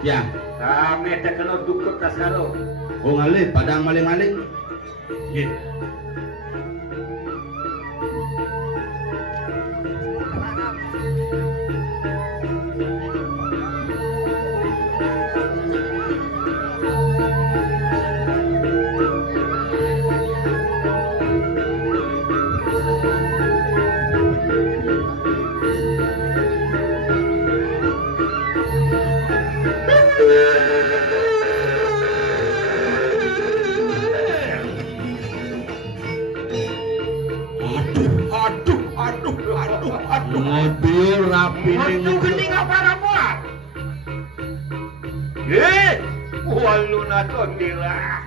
Ya, kami ada kena dukut kasaro. oh ngalih, padang maling-maling. Gitu. Mobil rapi Aduh gening apa ramuan? Waluna tondira.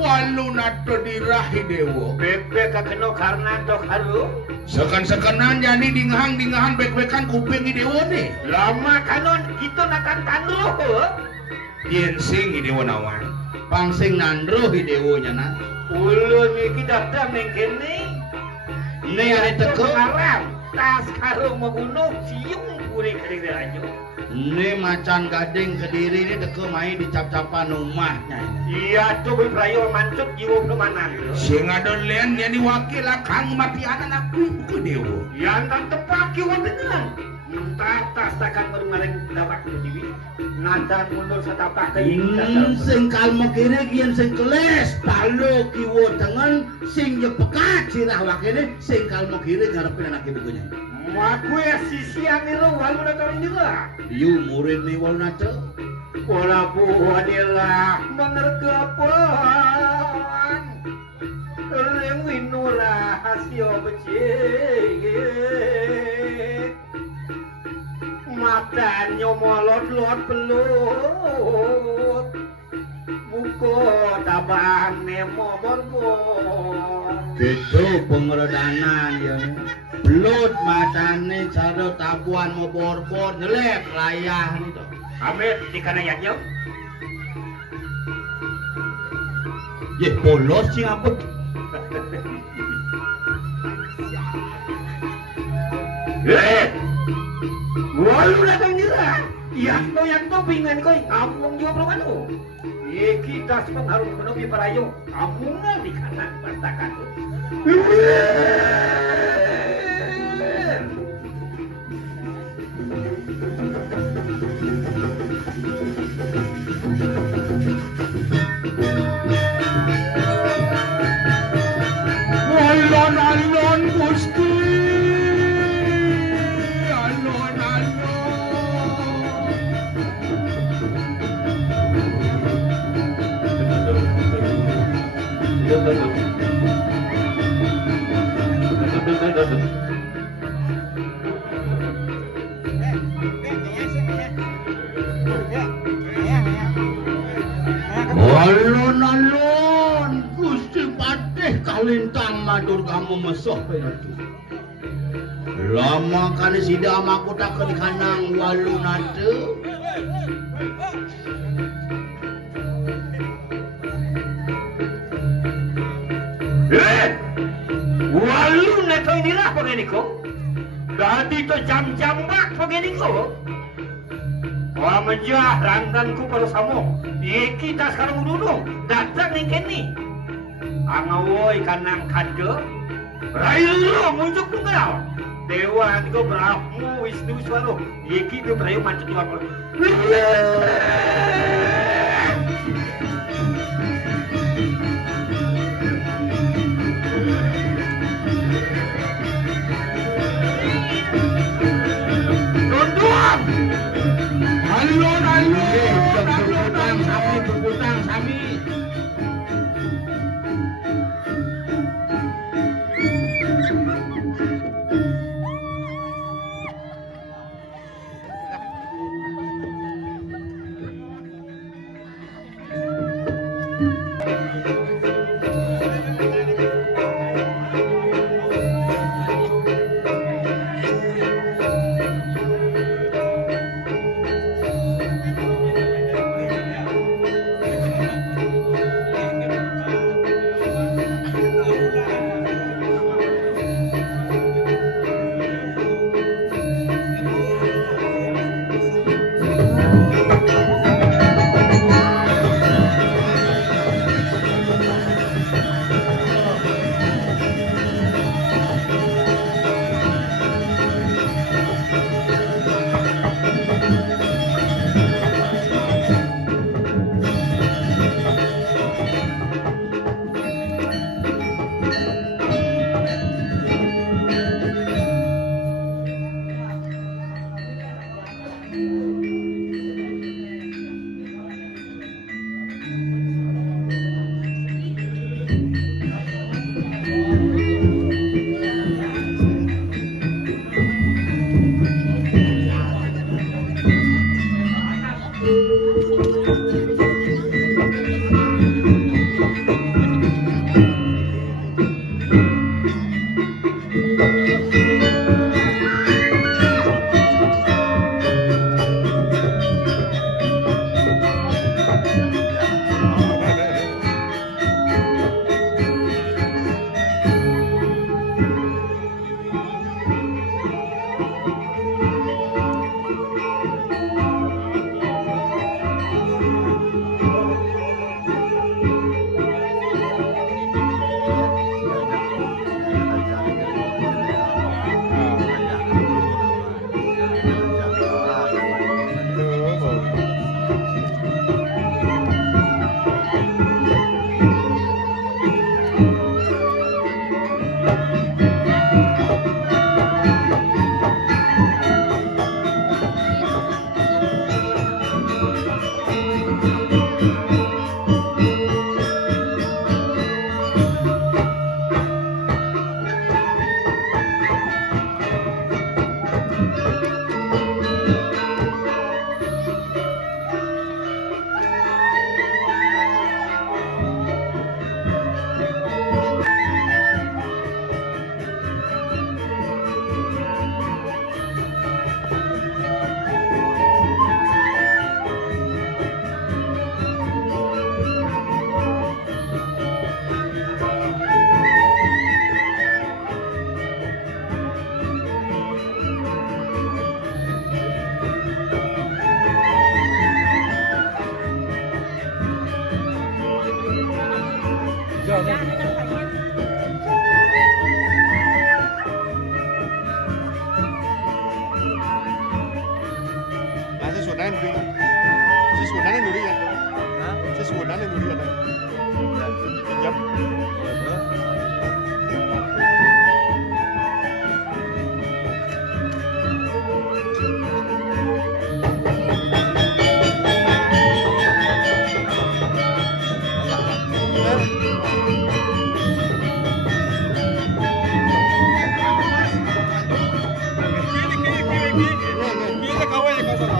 waluna to dirahi dewo. Bebek kakeno karena tok haru. Sekan-sekanan jadi dingahan bek-bekan kuping dewo nih. Lama kanon kita nakan tanruh. Yen sing dewo nawan. Pangsing nandro dewo nya na. Ulun iki datang ning kene. Nih ane teko haram. Tas karo mabunuh siung kuring kediri aja. Nih macan gading kediri ini teko main di cap-capan rumahnya. Iya tuh prayo mancut jiwa kemanan. Sing adon lian jadi wakil kang mati anak ku dewo. Yang tak tepak kiwa benar. Entah tas takkan mereng dapat berdiri. Nandan mundur setapak ke sing kalmo kene kian sing keles palo kiwo tengen sing jepekat sirah wakene sing kalmo kiri ngarepin anak ibunya. Aku ya sisian itu walu datang ini lah. Yu murid nih walu nato. Pola buah adalah mengerkepan. Yang winura hasil becik. Matanya molot-lot pelut. Buko tabang nemo borbor. Itu pengeredanan ya. Belut matane cara tabuan mau borbor nyelek layah itu. Amit di kanayatnya. Ye polos sing apa? Walu datang nila. Yang to pingan koy amung juga belum anu. Kita semua harus menuhi perayo. Amungan di kanan pastakan. Alon Gusti. Alon Gusti Patih kalintang madur kamu mesoh penatu. Lama kali sida amaku tak ke kanang walu nate. Walu neto inilah pengeniko. Dadi to jam-jam bak pengeniko. Wah menjah rangganku pada samo. Kita sekarang udunung datang ning kene. Angawoi kanang kande. Rayu muncul tunggal. Dewa ko Brahmu Wisnu Swaro. Kita berayu mancet dua kali. Alon berputang sami. Nah, sesuatu dulu ya. Sesuatu dulu ya. Sesuatu dulu ya. Pinjam. Kita kawan ya kawan.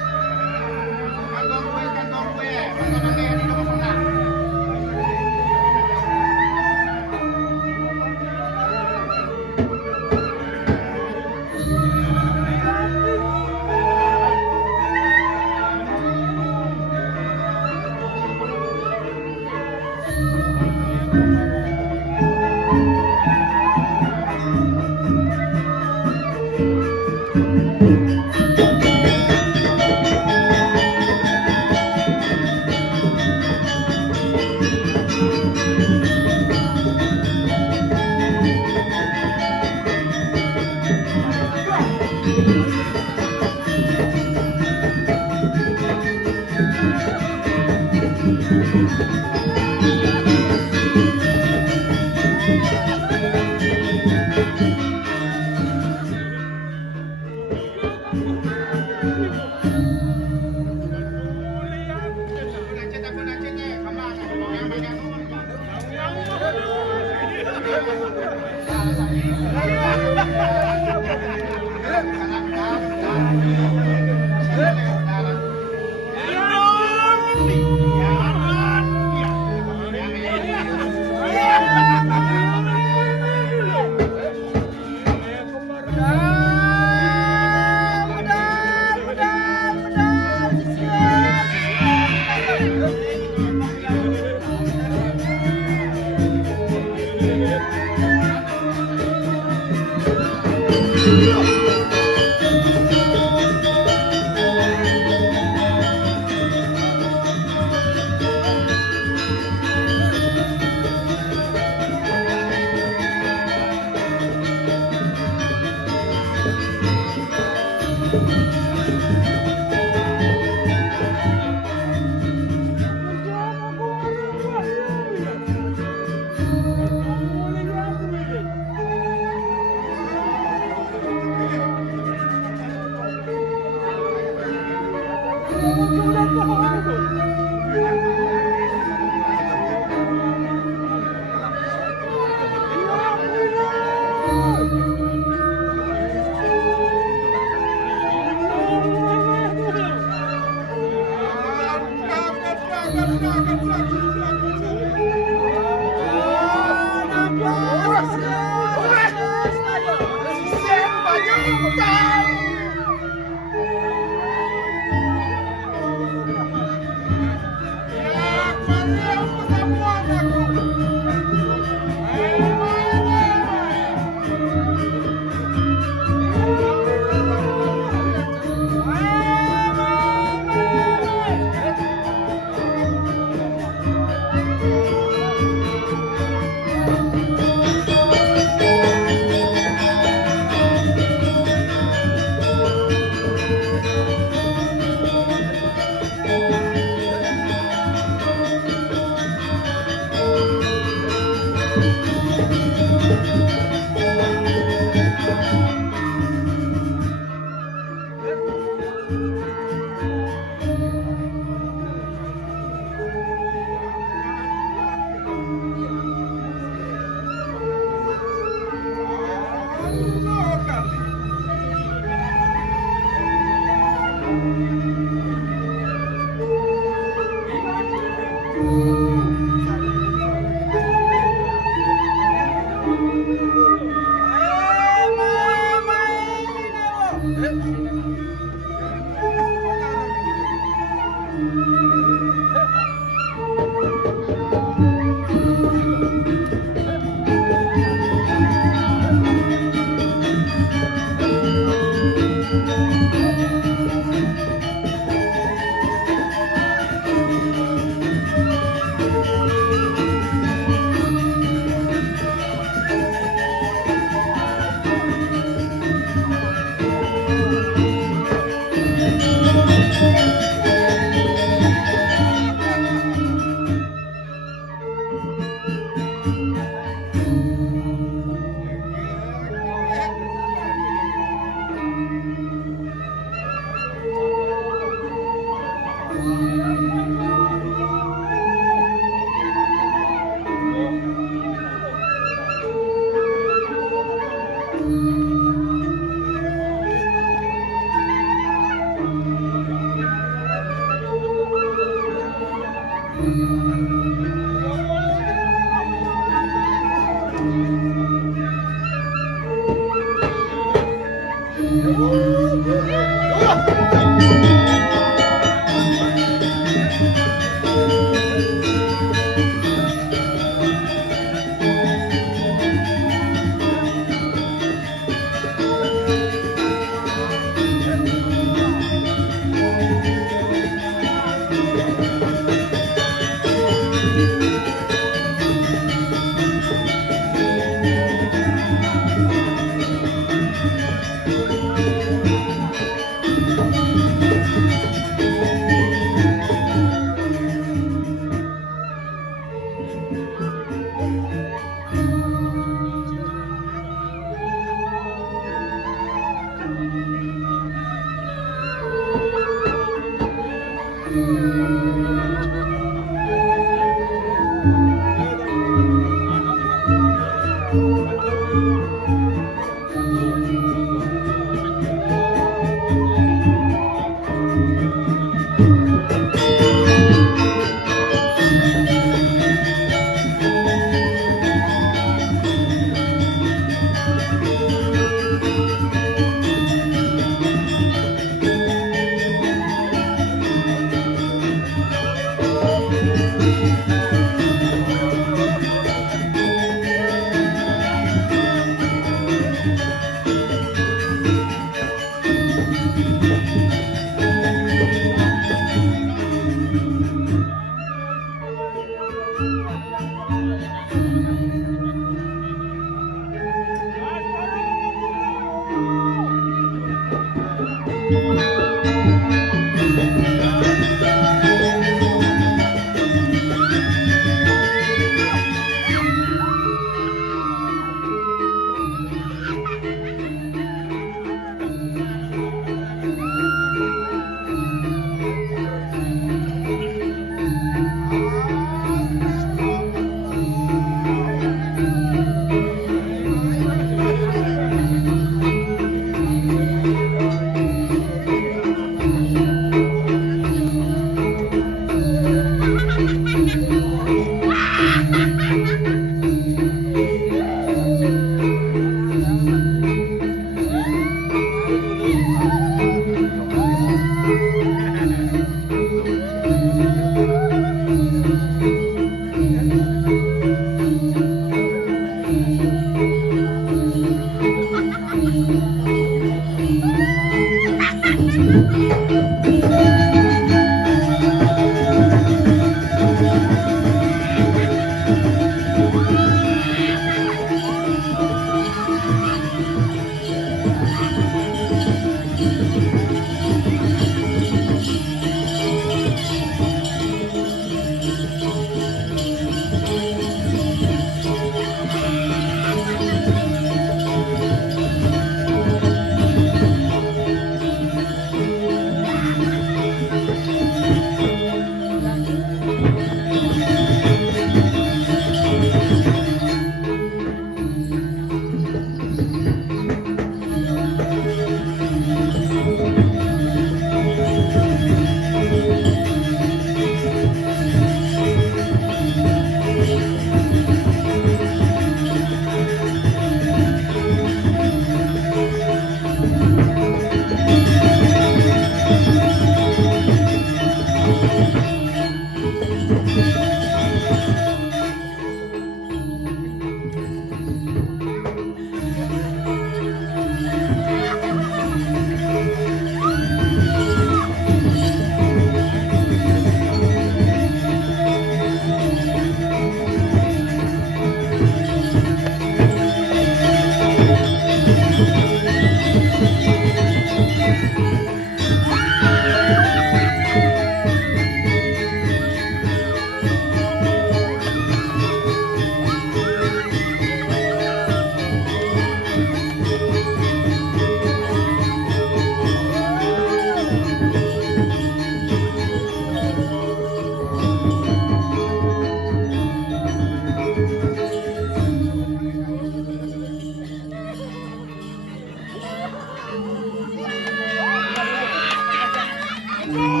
Go!